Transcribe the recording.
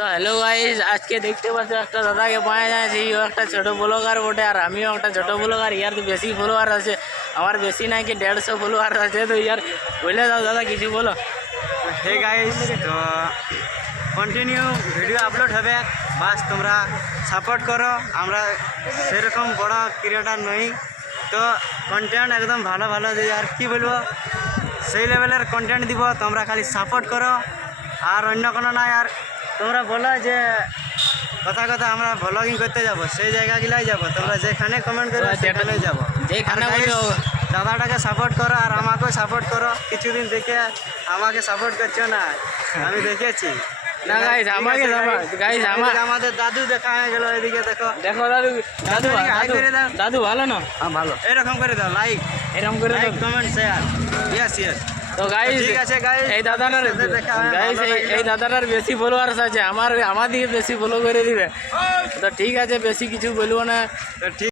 তো hello guys, আজকে দেখতে পাচ্ছ একটা দাদাকে পাওয়া যাচ্ছে। ও একটা ছোট ব্লগার বটে, আর আমিও একটা ছোট ব্লগার। ইয়ার তো বেশি ফলোয়ার আছে, আমার বেশি নাই কি 150 ফলোয়ার আছে। তো ইয়ার বলে দাও দাদা, কিছু বলো। হে গাইস, তো কন্টিনিউ ভিডিও আপলোড হবে, বাস তোমরা সাপোর্ট করো। আমরা সেরকম বড় ক্রিয়েটার নই, তো কন্টেন্ট একদম ভালো ভালো দিই। আর কি বলবো, সেই লেভেলের কন্টেন্ট দিব, তোমরা খালি সাপোর্ট করো আর অন্য কোনো নাই। আর তোমরা বলো যে কথা কথা আমরা ভ্লগিং করতে যাব, সেই জায়গাগুলাই যাব, তোমরা যেখানে কমেন্ট করো সেখানেই যাবো। যেখানে আর বলো guys, দাদাটাকে সাপোর্ট করো আর আমাকেও সাপোর্ট করো। কিছুদিন দেখে আমাকে সাপোর্ট করছো না, আমি দেখেছি। না গাইস, আমাকে গাইস আমাদের দাদু দেখা হয়ে গেল, এদিকে দেখো। দেখো দাদু, দাদু হাই করে দাও। দাদু ভালো না? হ্যাঁ ভালো, এরকম করে দাও, লাইক এরকম করে দাও। Comment share. Yes yes. তো গাইস ঠিক আছে গাইস, এই দাদাটার গাইস এই দাদাটার বেশি ফলোয়ার্স আছে, আমার দিকে বেশি ফলো করে দিবে। তো ঠিক আছে, বেশি কিছু বলবো না। তো ঠিক